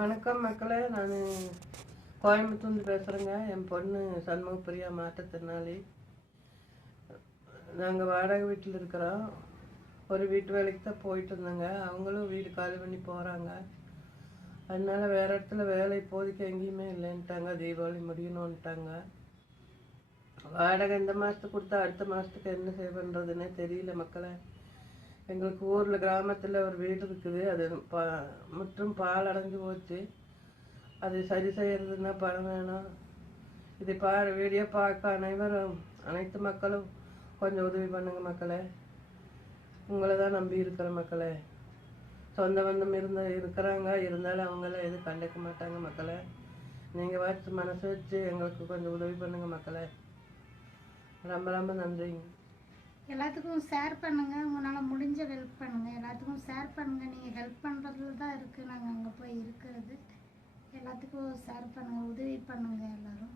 வணக்கம் மக்களே, நான் கோயம்புத்தூர்ந்து பேசுகிறேங்க. என் பொண்ணு சண்முகப்பிரியா மாற்றுத்திறனாளி. நாங்கள் வாடகை வீட்டில் இருக்கிறோம். ஒரு வீட்டு வேலைக்கு தான் போயிட்டு இருந்தோங்க. அவங்களும் வீடு காலி பண்ணி போகிறாங்க. அதனால வேறு இடத்துல வேலை இப்போதைக்கு எங்கேயுமே இல்லைன்ட்டாங்க. தீபாவளி முடியணுன்ட்டாங்க. வாடகை இந்த மாதத்துக்கு கொடுத்தா அடுத்த மாதத்துக்கு என்ன செய்ய பண்ணுறதுன்னே தெரியல மக்களே. எங்களுக்கு ஊரில் கிராமத்தில் ஒரு வீடு இருக்குது. அது முற்றும் பால் அடைஞ்சு போச்சு. அது சரி செய்யறதுன்னா பணம் வேணும். இதை வீடியோ பார்க்க அனைத்து மக்களும் கொஞ்சம் உதவி பண்ணுங்க மக்களே. உங்களை தான் நம்பி இருக்கிற மக்களே. சொந்த பந்தம் இருக்கிறாங்க, இருந்தாலும் அவங்கள எதுவும் கண்டுக்க மாட்டாங்க மக்களே. நீங்கள் வச்சு மனசு வச்சு எங்களுக்கு கொஞ்சம் உதவி பண்ணுங்க மக்களே. ரொம்ப ரொம்ப நன்றிங்க. எல்லாத்துக்கும் ஷேர் பண்ணுங்கள். உங்களால் முடிஞ்ச ஹெல்ப் பண்ணுங்கள். எல்லாத்துக்கும் ஷேர் பண்ணுங்கள். நீங்கள் ஹெல்ப் பண்ணுறதுல தான் இருக்குது நாங்கள் அங்கே போய் இருக்கிறது. எல்லாத்துக்கும் ஷேர் பண்ணுங்கள், உதவி பண்ணுங்கள் எல்லோரும்.